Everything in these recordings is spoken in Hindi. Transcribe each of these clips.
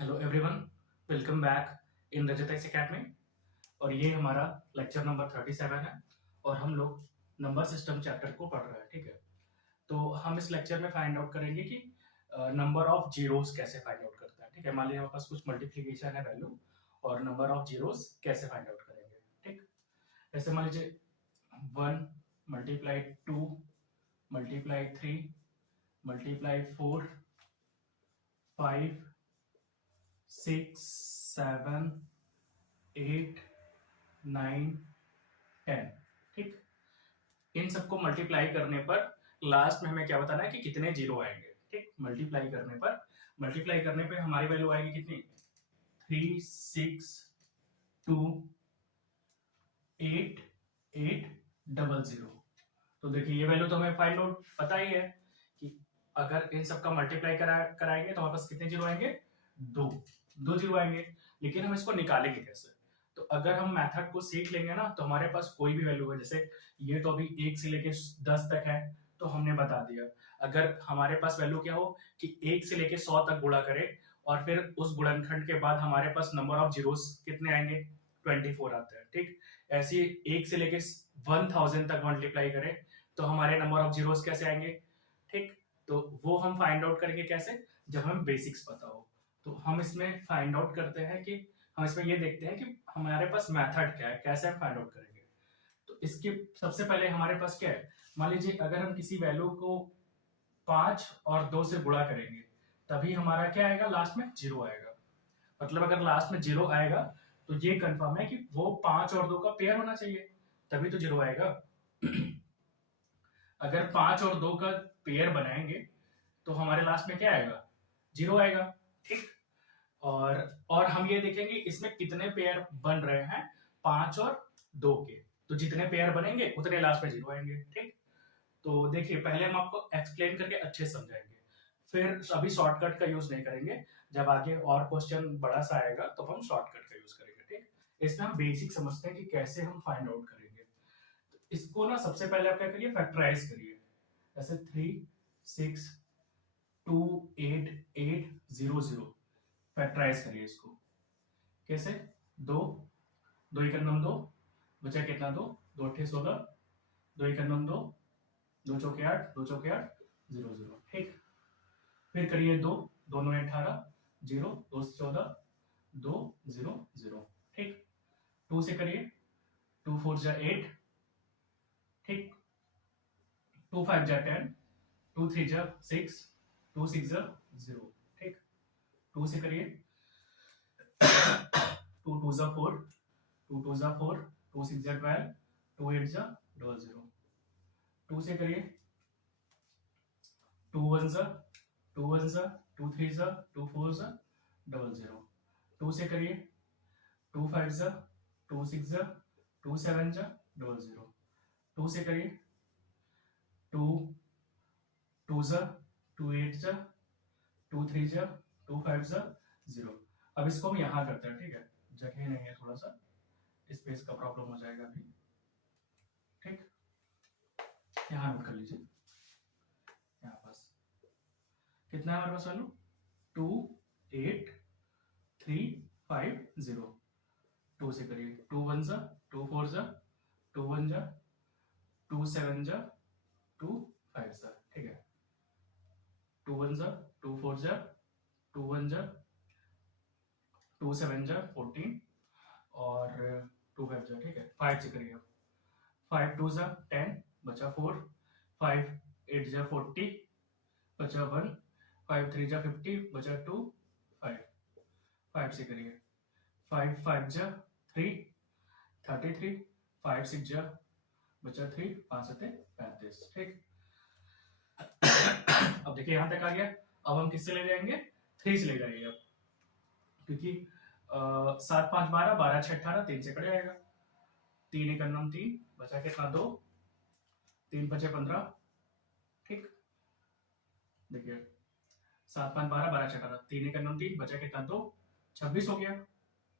Hello everyone, welcome back in Rajat academy. और ये हमारा लेक्चर नंबर 37 है और हम लोग नंबर सिस्टम चैप्टर को पढ़ रहे हैं। ठीक है, तो हम इस लेक्चर में फाइंड आउट करेंगे कि नंबर ऑफ जीरोस कैसे फाइंड आउट करता है। ठीक है, मान लीजिए हमारे पास कुछ मल्टीप्लीकेशन है वैल्यू और नंबर ऑफ जीरोस कैसे फाइंड आउट करेंगे। ठीक, ऐसे मान लीजिए 1 मल्टीप्लाई 2 मल्टीप्लाई 3 मल्टीप्लाई 4 5 6 7 8 9 10। ठीक, इन सबको मल्टीप्लाई करने पर लास्ट में हमें क्या बताना है कि कितने जीरो आएंगे। ठीक, मल्टीप्लाई करने पे हमारी वैल्यू आएगी कितनी, 362880। तो देखिए ये वैल्यू तो हमें फाइंड आउट पता ही है कि अगर इन सबका मल्टीप्लाई कराएंगे तो हमारे पास कितने जीरो आएंगे, दो दो जीरो आएंगे। लेकिन हम इसको निकालेंगे कैसे? तो अगर हम मेथड को सीख लेंगे ना तो हमारे पास कोई भी वैल्यू है, जैसे ये तो अभी 1 से लेके 10 तक है तो हमने बता दिया। अगर हमारे पास वैल्यू क्या हो कि 1 से लेके 100 तक गुणा करें और फिर उस गुणनखंड के बाद हमारे पास नंबर ऑफ जीरोस कितने आएंगे, 24 आते हैं। ठीक, ऐसे 1 से लेके 1000 तक मल्टीप्लाई करें तो हमारे नंबर ऑफ जीरोस कैसे आएंगे। ठीक, तो वो हम फाइंड आउट करेंगे कैसे, जब हमें बेसिक्स पता हो। तो हम इसमें फाइंड आउट करते हैं कि हम इसमें ये देखते हैं कि हमारे पास मेथड क्या है, कैसे हम फाइंड आउट करेंगे। तो इसके सबसे पहले हमारे पास क्या है, मान लीजिए अगर हम किसी वैल्यू को 5 और 2 से गुणा करेंगे तभी हमारा क्या आएगा, लास्ट में जीरो आएगा। मतलब अगर लास्ट में जीरो आएगा तो ये कंफर्म है कि वो 5 और 2 का पेयर होना चाहिए, तभी तो जीरो आएगा। अगर 5 और 2 का पेयर बनाएंगे तो हमारे लास्ट में क्या आएगा, जीरो आएगा। ठीक, और हम ये देखेंगे इसमें कितने पेयर बन रहे हैं, 5 और 2 के। तो जितने पेयर बनेंगे उतने लास्ट में जीरो आएंगे। ठीक, तो देखिए पहले हम आपको एक्सप्लेन करके अच्छे से समझाएंगे, फिर अभी शॉर्टकट का यूज नहीं करेंगे। जब आगे और क्वेश्चन बड़ा सा आएगा तो हम शॉर्टकट का यूज करेंगे। ठीक, इसमें हम बेसिक समझते हैं कि कैसे हम फाइंड आउट करेंगे। तो इसको ना सबसे पहले आप क्या करिए, फैक्टराइज करिए। ऐसे 3 6 2 8 8 0 0 फैक्टराइज करिए इसको। कैसे, दो, दो एक दो, बचा कितना, दो, दो अट्ठे 16, दो एक दो, दो चौके 8, दो चौके 8, 0 0। ठीक, फिर करिए दो, दो नौ 18, जीरो, दो से 14, 2 0 0। ठीक, टू से करिए, 2 4 जा 8। ठीक, 2 5 जा 10, 2 3 जा 6, 2 6 जा 0। ठीक, टू से करिए, 2 2 जा 4, 2 2 जा 4, 2 6 जा 12, 2 8 जा 0 0। टू से करिए, 2 1 जा 2 1 जा, 2 3 जा 2 4 जा 0 0। टू से करिए, 2 5 जा 2 6 जा 2 7 जा 0 0। टू से करिए, 2 2 जा 2 8 जा 2 3 जा 2 5 जा 0। अब इसको हम यहां करते हैं। ठीक है, जगह नहीं है, थोड़ा सा स्पेस का प्रॉब्लम हो जाएगा अभी। ठीक, यहां नोट कर लीजिए, यहाँ पास कितना है हमारे पास वैल्यू, 2 8 3 5 0। टू से करिए, 2 1 जा 2 4 जा 2 1 जा 2 7 जा 2 5 जा। ठीक है, 2 1 जा 2 4 जा 2 1 जा 2 7 जा 14 और 2 5 जा। ठीक है, 5 से करिए, 5 2 जा 10, बचा 4, 5 8 जा 40, बचा 1, 5 3 जा 50, बचा 2, 5। 5 से करिए, 5 5 जा 3, 33, 5 6 जा, बचा 3, 5 7 35। ठीक, अब देखिए यहां तक आ गया। अब हम किससे ले जाएंगे, 3 से ले जाएंगे अब, क्योंकि 7 5 12, 12 6 18, 3 से कट जाएगा। 3 एक 3, बचा कितना, 2, 3 5 15। ठीक, देखिए 7 5 12, 12 6 18, 3 एक 3, बचा कितना, 2, 26 हो गया।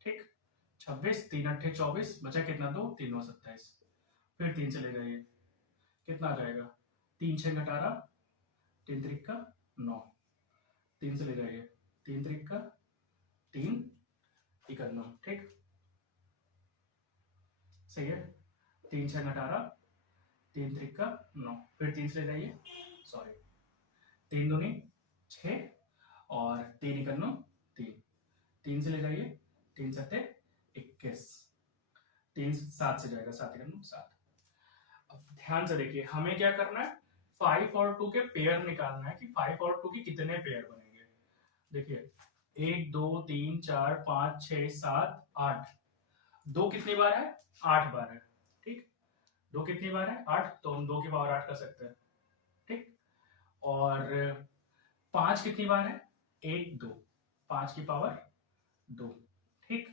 ठीक, 26, 3 8 24, बचा कितना, 2, 3 9 27। फिर 3 से ले जाइए, कितना आ जाएगा, 3 6 18, 3 3 का 9। 3 से ले जाइए, 3 3 का 3 51, ठीक, सही है। 3 6 18, 3 त्रिका 9, फिर 3 से ले जाइए, सॉरी 3 दूनी 6 और 3 इकन्नो 3, 3 से ले जाइए, 3 सत्ते 21, 3 7 से जाएगा, 7 इकन्नो 7। अब ध्यान से देखिए, हमें क्या करना है, 5 और 2 के पेयर निकालना है कि 5 और 2 के कितने पेयर बनेंगे। देखिए 1 2 3 4 5 6 7 8, 2 कितनी बार है, 8 बार है, ठीक, 2 कितनी बार है, 8, तो हम 2 की पावर 8 कर सकते हैं, ठीक। और 5 कितनी बार है, 1 2, 5 की पावर 2, ठीक।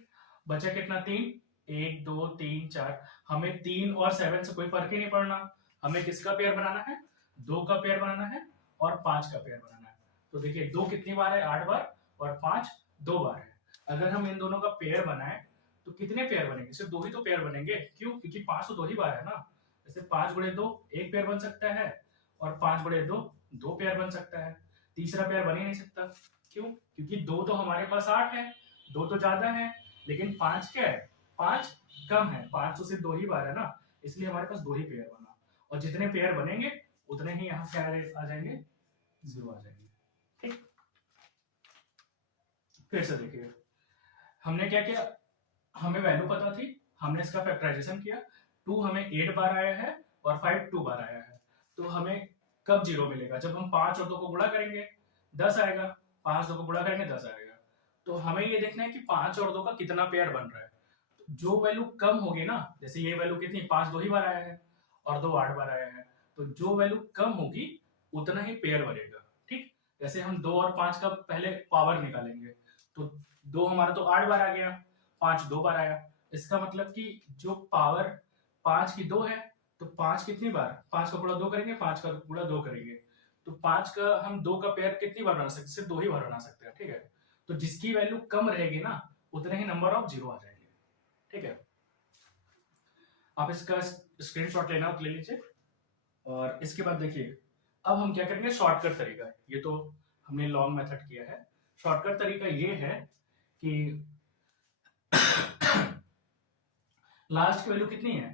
बचा कितना, 3, 1 2 3 4, हमें 3 और 7 से कोई फर्क ही नहीं पड़ना, हमें किसका पेयर बनाना है, 2 का पेयर बनाना है और 5 का पेयर बनाना है। तो देखिए 2 कितनी बार है, 8 बार, और 5 2 बार है। अगर हम इन दोनों का पेयर बनाए तो कितने पेयर बनेंगे, सिर्फ 2 ही तो पेयर बनेंगे, क्यों, क्योंकि 5 तो 2 ही बार है ना। जैसे 5 गुणे 2 1 पेयर बन सकता है, और 5 गुणे 2 2 पेयर बन सकता है, तीसरा पेयर बन ही नहीं सकता, क्यों, क्योंकि 2 तो हमारे पास 8 है, 2 तो ज्यादा है, लेकिन 5 क्या है, 5 कम है, 5 तो सिर्फ 2 ही बार है ना, इसलिए हमारे पास 2 ही पेयर बना, और जितने पेयर बनेंगे उतने ही यहाँ क्या आ जाएंगे, 0 आ जाएंगे, ठीक। फिर से देखिए, हमने क्या किया, हमें वैल्यू पता थी, हमने इसका फैक्टराइजेशन किया, 2 हमें 8 बार आया है और 5 2 बार आया है, तो हमें कब 0 मिलेगा, जब हम 5 और 2 को गुणा करेंगे 10 आएगा, 5 2 को गुणा करेंगे 10 आएगा। तो हमें ये देखना है कि 5 और 2 का कितना पेयर बन रहा है, जो वैल्यू कम होगी ना, जैसे ये वैल्यू कितनी, 5 2 ही बार आया है और 2 8 बार आया है, तो जो वैल्यू कम होगी उतना ही पेयर बनेगा, ठीक। जैसे हम 2 और 5 का पहले पावर निकालेंगे, तो 2 हमारा तो 8 बार आ गया, 5 2 बार आया, इसका मतलब कि जो पावर 5 की 2 है, तो 5 कितनी बार, 5 का गुणा 2 करेंगे, 5 का गुणा 2 करेंगे, तो 5 का हम 2 का पेयर कितनी बार बना सकते हैं, सिर्फ 2 ही बार बना सकते हैं, ठीक है। तो जिसकी वैल्यू कम रहेगी ना, उतने ही नंबर ऑफ 0 आ जाएंगे, ठीक है। आप इसका स्क्रीनशॉट लेना तो ले लीजिए। और इसके बाद देखिए, अब हम क्या करेंगे, शॉर्टकट तरीका है, ये तो हमने लॉन्ग मेथड किया है, शॉर्टकट तरीका ये है कि लास्ट की वैल्यू कितनी है,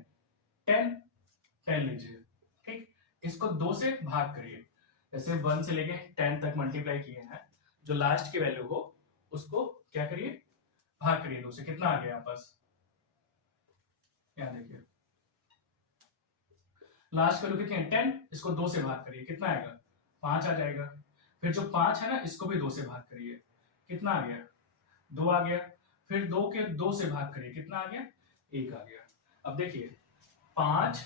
10, 10 लीजिए, ठीक, इसको 2 से भाग करिए, जैसे 1 से लेके 10 तक मल्टीप्लाई किए हैं, जो लास्ट की वैल्यू हो उसको क्या करिए, भाग करिए 2 से, कितना आ गया यहाँ पास, यहाँ देखिए लास्ट वैल्यू कितनी है, 10, इसको 2 से भाग करिए, कितना आएगा, 5 आ जाएगा। फिर जो 5 है ना, इसको भी 2 से भाग करिए, कितना आ गया, 2 आ गया। फिर 2 के 2 से भाग करिए, कितना आ गया, 1 आ गया। अब देखिए 5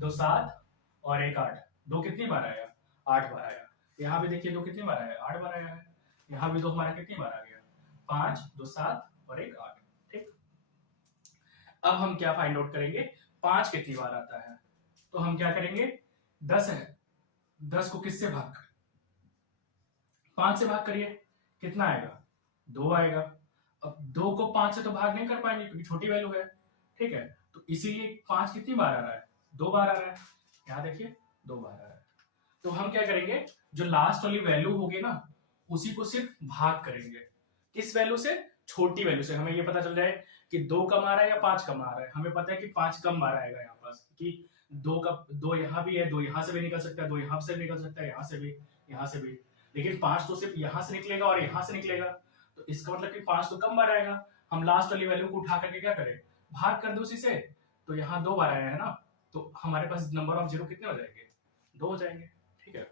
2 7 और 1 8, 2 कितनी बार आया, 8 बार आया। यहाँ भी देखिए 2 कितनी बार आया, 8 बार आया है। यहाँ भी 2 हमारा कितनी बार आ गया, 5 2 7 और 1 8, ठीक। अब हम क्या फाइंड आउट करेंगे, 5 कितनी बार आता है, तो हम क्या करेंगे, 10 है, 10 को किससे भाग करें, 5 से भाग करिए, कितना आएगा, 2 आएगा। अब 2 को 5 से तो भाग नहीं कर पाएंगे क्योंकि छोटी वैल्यू है, ठीक है, तो इसीलिए 5 कितनी बार आ रहा है, 2 बार आ रहा है, यहाँ देखिए 2 बार आ रहा है। तो हम क्या करेंगे, जो लास्ट वाली वैल्यू होगी ना, उसी को सिर्फ भाग करेंगे, किस वैल्यू से, छोटी वैल्यू से। हमें ये पता चल जाए कि 2 कम आ रहा है या 5 कम आ रहा है, हमें पता है कि 5 कम बार आएगा यहाँ पास, कि 2 यहाँ भी है, 2 यहाँ से भी निकल सकता है, 2 यहाँ से भी निकल सकता है, यहाँ से भी, यहाँ से भी, लेकिन 5 तो सिर्फ यहाँ से निकलेगा और यहाँ से निकलेगा, तो इसका मतलब कि 5 तो कम बार आएगा। हम लास्ट वाली वैल्यू को उठा करके क्या करें, भाग कर दो उसी से, तो यहाँ 2 बार आया है ना, तो हमारे पास नंबर ऑफ 0 कितने हो जाएंगे, 2 हो जाएंगे, ठीक है।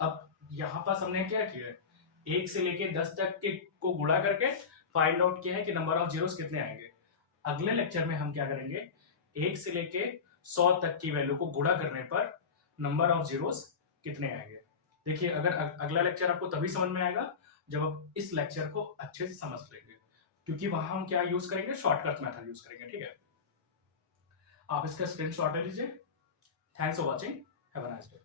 अब यहाँ पास हमने क्या किया है, 1 से लेके 10 तक के को गुणा करके फाइंड आउट किया है कि नंबर ऑफ जीरोस कितने आएंगे। अगले लेक्चर में हम क्या करेंगे, 1 से लेके 100 तक की वैल्यू को गुणा करने पर नंबर ऑफ जीरोस कितने आएंगे। देखिए, अगर अगला लेक्चर आपको तभी समझ में आएगा जब आप इस लेक्चर को अच्छे से समझ लेंगे, क्योंकि वहां हम क्या यूज करेंगे, शॉर्टकट मेथड यूज करेंगे, ठीक है। आप इसका स्क्रीनशॉट ले लीजिए। Thanks for watching, have a nice day.